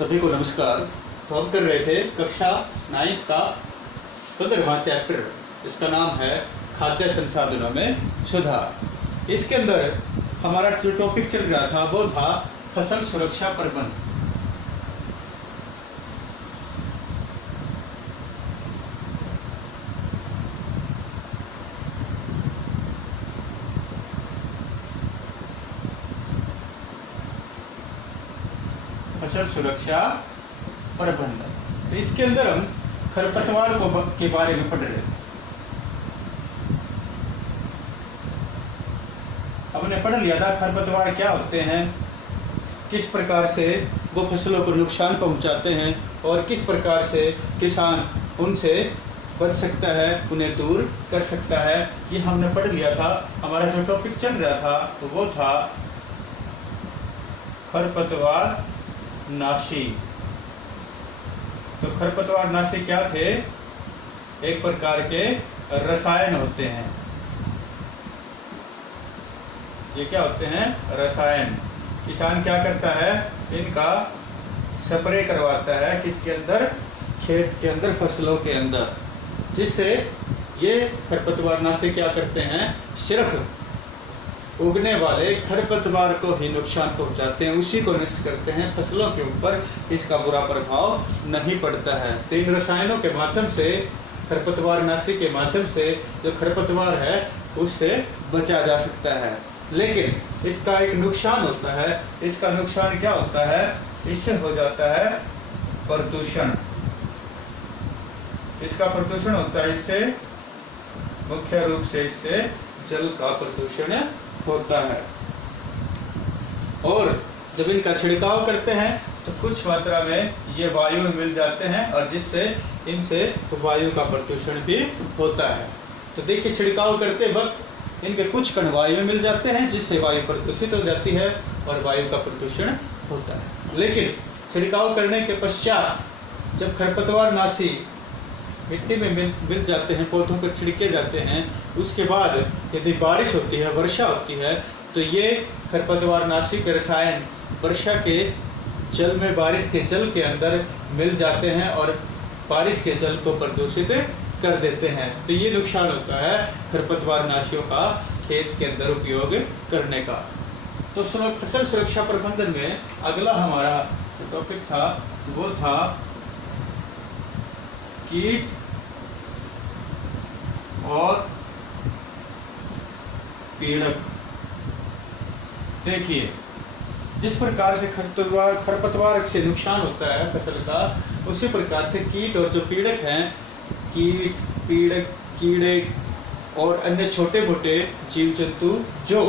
सभी को नमस्कार। तो हम कर रहे थे कक्षा 9th का 15वां चैप्टर, इसका नाम है खाद्य संसाधनों में सुधार। इसके अंदर हमारा जो टॉपिक चल रहा था वो था फसल सुरक्षा प्रबंध। फसल सुरक्षा प्रबंधन। तो इसके अंदर हम खरपतवार के बारे में पढ़ रहे थे। हमने पढ़ लिया था खरपतवार क्या होते हैं, किस प्रकार से वो फसलों को नुकसान पहुंचाते हैं और किस प्रकार से किसान उनसे बच सकता है, उन्हें दूर कर सकता है। ये हमने पढ़ लिया था। हमारा जो टॉपिक चल रहा था वो था खरपतवार नाशी। तो खरपतवार नाशी क्या थे? एक प्रकार के रसायन होते हैं। ये क्या होते हैं? रसायन। किसान क्या करता है? इनका स्प्रे करवाता है किसके अंदर? खेत के अंदर, फसलों के अंदर, जिससे ये खरपतवार नाशी क्या करते हैं? सिर्फ उगने वाले खरपतवार को ही नुकसान पहुंचाते हैं, उसी को नष्ट करते हैं। फसलों के ऊपर इसका बुरा प्रभाव नहीं पड़ता है। तो इन रसायनों के माध्यम से, खरपतवार नाशी के माध्यम से जो खरपतवार है उससे बचा जा सकता है। लेकिन इसका एक नुकसान होता है। इसका नुकसान क्या होता है? इससे हो जाता है प्रदूषण। इसका प्रदूषण होता है, इससे मुख्य रूप से इससे जल का प्रदूषण होता है। और जब इनका छिड़काव करते हैं तो कुछ मात्रा में ये वायु में मिल जाते हैं और जिससे इनसे वायु का प्रदूषण भी होता है। तो देखिए, छिड़काव करते वक्त इनके कुछ कण वायु में मिल जाते हैं जिससे वायु प्रदूषित हो जाती है और वायु का प्रदूषण होता है। लेकिन छिड़काव करने के पश्चात जब खरपतवार नाशी मिट्टी में मिल जाते हैं, पौधों पर छिड़के जाते हैं, उसके बाद यदि बारिश होती है, वर्षा होती है, तो ये खरपतवार नाशी के रसायन वर्षा के जल में, बारिश के जल के अंदर मिल जाते हैं और बारिश के जल को प्रदूषित कर देते हैं। तो ये नुकसान होता है खरपतवार नाशियों का खेत के अंदर उपयोग करने का। तो फसल सुरक्षा प्रबंधन में अगला हमारा टॉपिक था वो था कीट और पीड़क। देखिए, जिस प्रकार से खरपतवार से नुकसान होता है फसल का, उसी प्रकार से कीट और जो पीड़क हैं, कीट, पीड़क, कीड़े और अन्य छोटे मोटे जीव जंतु जो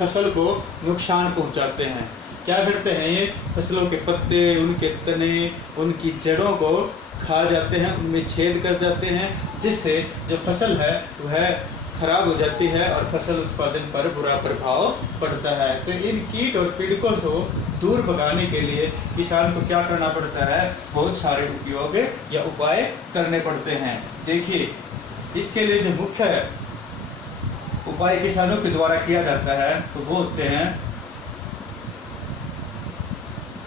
फसल को नुकसान पहुंचाते हैं, क्या करते हैं? ये फसलों के पत्ते, उनके तने, उनकी जड़ों को खा जाते हैं, उनमें छेद कर जाते हैं, जिससे जो फसल है वह खराब हो जाती है और फसल उत्पादन पर बुरा प्रभाव पड़ता है। तो इन कीट और पीड़कों को दूर भगाने के लिए किसान को क्या करना पड़ता है? बहुत सारे उपयोग या उपाय करने पड़ते हैं। देखिए, इसके लिए जो मुख्य उपाय किसानों के द्वारा किया जाता है तो वो होते हैं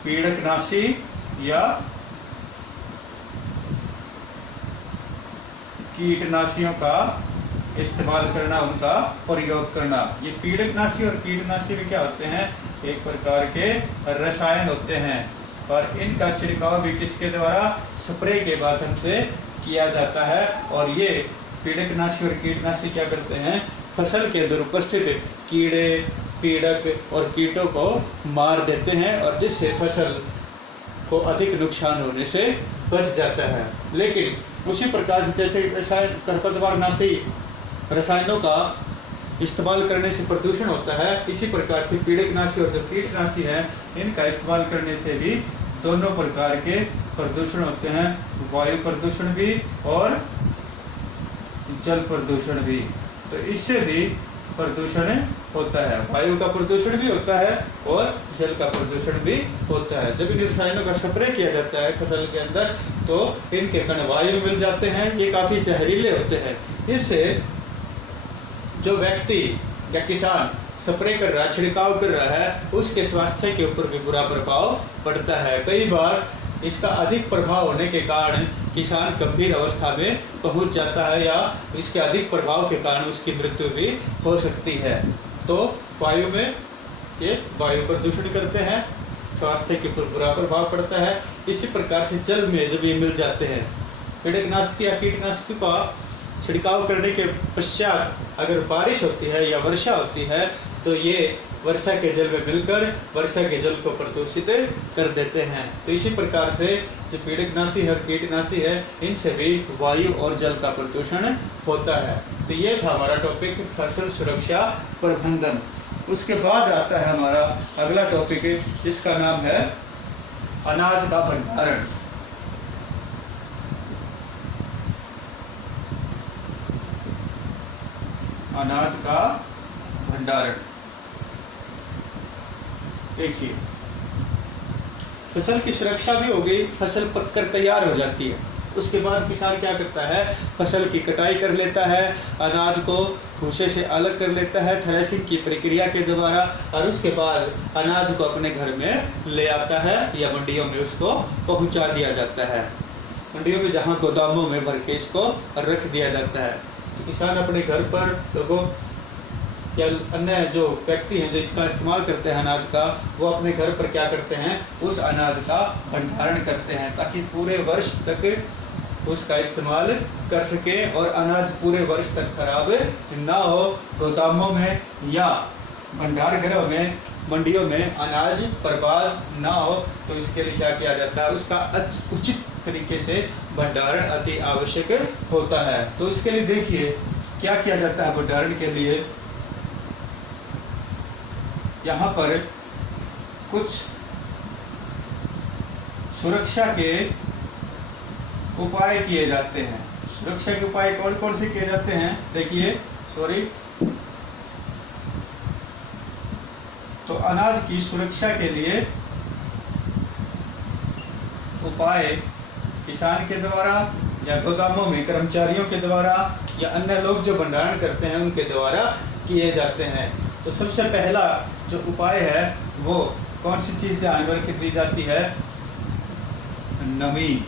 पीड़कनाशी या कीटनाशियों का इस्तेमाल करना, उनका प्रयोग करना। ये पीड़कनाशी और कीटनाशी भी क्या होते हैं? एक प्रकार के रसायन होते हैं और इनका छिड़काव भी किसके द्वारा? स्प्रे के माध्यम से किया जाता है। और ये पीड़कनाशी और कीटनाशी क्या करते हैं? फसल के अंदर उपस्थित कीड़े, पीड़क और कीटों को मार देते हैं और जिससे फसल को अधिक नुकसान होने से बच जाता है। लेकिन उसी प्रकार से जैसे खरपतवार नाशी रसायनों का इस्तेमाल करने से प्रदूषण होता है, इसी प्रकार से पीड़कनाशी और जो कीटनाशी है, इनका इस्तेमाल करने से भी दोनों प्रकार के प्रदूषण होते हैं, वायु प्रदूषण भी और जल प्रदूषण भी। तो इससे भी प्रदूषण होता है, वायु का प्रदूषण भी होता है और जल का प्रदूषण भी होता है। जब इन रसायनों का स्प्रे किया जाता है फसल के अंदर तो इनके कण वायु में मिल जाते हैं, ये काफी जहरीले होते हैं। इससे जो व्यक्ति या किसान स्प्रे कर रहा है, छिड़काव कर रहा है, उसके स्वास्थ्य के ऊपर भी बुरा प्रभाव पड़ता है। कई बार इसका अधिक प्रभाव होने के कारण किसान गंभीर अवस्था में पहुंच जाता है या इसके अधिक प्रभाव के कारण उसकी मृत्यु भी हो सकती है। तो वायु में ये वायु प्रदूषण करते हैं, स्वास्थ्य के ऊपर बुरा प्रभाव पड़ता है। इसी प्रकार से जल में जब ये मिल जाते हैं, कीटनाशक या कीटनाशक का छिड़काव करने के पश्चात अगर बारिश होती है या वर्षा होती है तो ये वर्षा के जल में मिलकर वर्षा के जल को प्रदूषित कर देते हैं। तो इसी प्रकार से जो पीड़कनाशी और कीटनाशी है, इनसे भी वायु और जल का प्रदूषण होता है। तो ये था हमारा टॉपिक फसल सुरक्षा प्रबंधन। उसके बाद आता है हमारा अगला टॉपिक जिसका नाम है अनाज का भंडारण। अनाज का भंडारण। देखिए, फसल की सुरक्षा भी हो गई, फसल पककर तैयार हो जाती है। उसके बाद किसान क्या करता है, फसल की कटाई कर लेता है, अनाज को भूसे से अलग कर लेता है थ्रेसिंग की प्रक्रिया के द्वारा, और उसके बाद अनाज को अपने घर में ले आता है या मंडियों में उसको पहुंचा दिया जाता है। मंडियों में जहां गोदामों में भर के इसको रख दिया जाता है। तो किसान अपने घर पर लोगों या अन्य जो व्यक्ति हैं जो इसका इस्तेमाल करते हैं अनाज का, वो अपने घर पर क्या करते हैं, उस अनाज का भंडारण करते हैं ताकि पूरे वर्ष तक उसका इस्तेमाल कर सके और अनाज पूरे वर्ष तक खराब ना हो। गोदामों में या भंडार गृह में, मंडियों में अनाज बर्बाद ना हो, तो इसके लिए क्या किया जाता है, उसका उचित तरीके से भंडारण अति आवश्यक होता है। तो इसके लिए देखिए क्या किया जाता है भंडारण के लिए। यहाँ पर कुछ सुरक्षा के उपाय किए जाते हैं। सुरक्षा के उपाय कौन कौन से किए जाते हैं, देखिए तो अनाज की सुरक्षा के लिए उपाय किसान के द्वारा या गोदामों में कर्मचारियों के द्वारा या अन्य लोग जो भंडारण करते हैं उनके द्वारा किए जाते हैं। तो सबसे पहला जो उपाय है वो कौन सी चीज ध्यान में रख दी जाती है, नमी।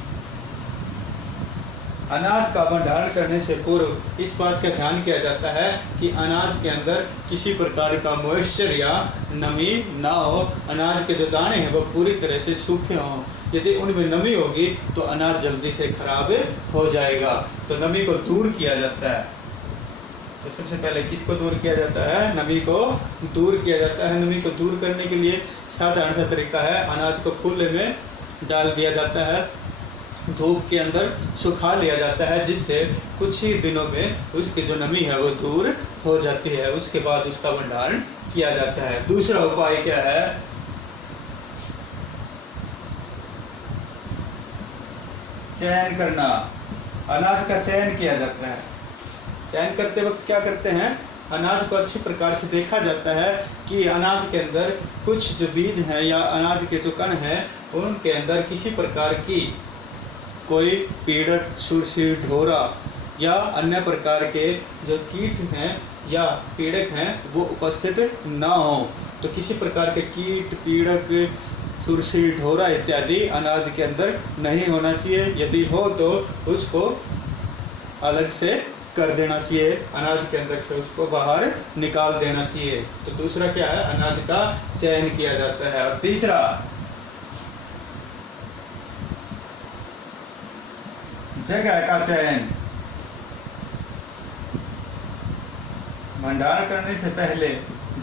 अनाज का भंडारण करने से पूर्व इस बात का ध्यान किया जाता है कि अनाज के अंदर किसी प्रकार का मॉइस्चर या नमी ना हो, अनाज के जो दाने हैं वो पूरी तरह से सूखे हों। यदि उनमें नमी होगी तो अनाज जल्दी से खराब हो जाएगा। तो नमी को दूर किया जाता है। तो सबसे पहले किसको दूर किया जाता है, नमी को दूर किया जाता है। नमी को दूर करने के लिए साधारण सा तरीका है, अनाज को खुले में डाल दिया जाता है, धूप के अंदर सुखा लिया जाता है, जिससे कुछ ही दिनों में उसकी जो नमी है वो दूर हो जाती है। उसके बाद उसका भंडारण किया जाता है। दूसरा उपाय क्या है, चयन करना। अनाज का चयन किया जाता है। चयन करते वक्त क्या करते हैं, अनाज को अच्छी प्रकार से देखा जाता है कि अनाज के अंदर कुछ जो बीज हैं या अनाज के जो कण हैं उनके अंदर किसी प्रकार की कोई पीड़क, सुरसी, ढोरा या अन्य प्रकार के जो कीट हैं या पीड़क हैं वो उपस्थित ना हो। तो किसी प्रकार के कीट, पीड़क, सुरसी, ढोरा इत्यादि अनाज के अंदर नहीं होना चाहिए। यदि हो तो उसको अलग से कर देना चाहिए, अनाज के अंदर से उसको बाहर निकाल देना चाहिए। तो दूसरा क्या है, अनाज का चयन किया जाता है। और तीसरा, जगह का चयन। भंडारण करने से पहले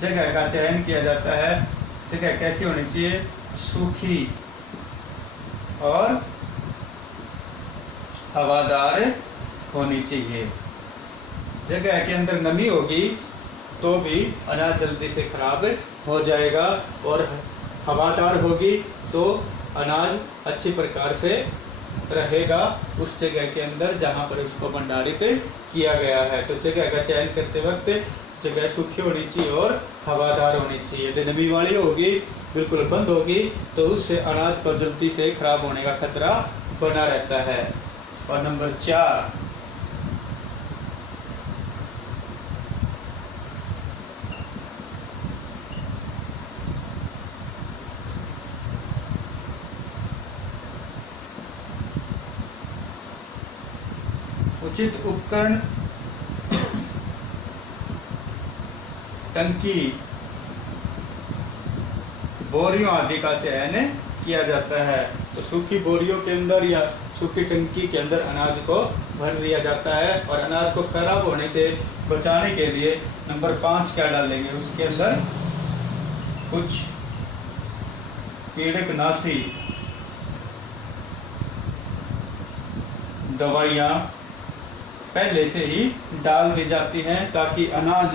जगह का चयन किया जाता है। जगह कैसी होनी चाहिए, सूखी और हवादार होनी चाहिए। जगह के अंदर नमी होगी तो भी अनाज जल्दी से खराब हो जाएगा, और हवादार होगी तो अनाज अच्छी प्रकार से रहेगा उस जगह के अंदर जहां पर उसको भंडारित किया गया है। तो जगह का चयन करते वक्त जगह सूखी होनी चाहिए और हवादार होनी चाहिए। यदि नमी वाली होगी, बिल्कुल बंद होगी, तो उससे अनाज को जल्दी से खराब होने का खतरा बना रहता है। और नंबर 4, उचित उपकरण, टंकी, बोरियों आदि का चयन किया जाता है। तो सूखी बोरियों के अंदर या सूखी टंकी के अंदर अनाज को भर दिया जाता है और अनाज को खराब होने से बचाने के लिए नंबर 5 क्या डालेंगे, उसके अंदर कुछ कीटनाशी दवाइयाँ पहले से ही डाल दी जाती हैं ताकि अनाज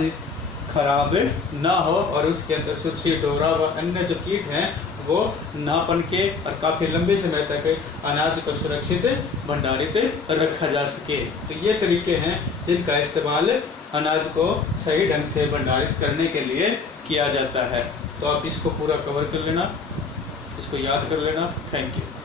खराब ना हो और उसके अंदर सुरक्षित डोरा व अन्य जो कीट हैं वो ना पनके और काफी लंबे समय तक अनाज को सुरक्षित भंडारित रखा जा सके। तो ये तरीके हैं जिनका इस्तेमाल अनाज को सही ढंग से भंडारित करने के लिए किया जाता है। तो आप इसको पूरा कवर कर लेना, इसको याद कर लेना। Thank you.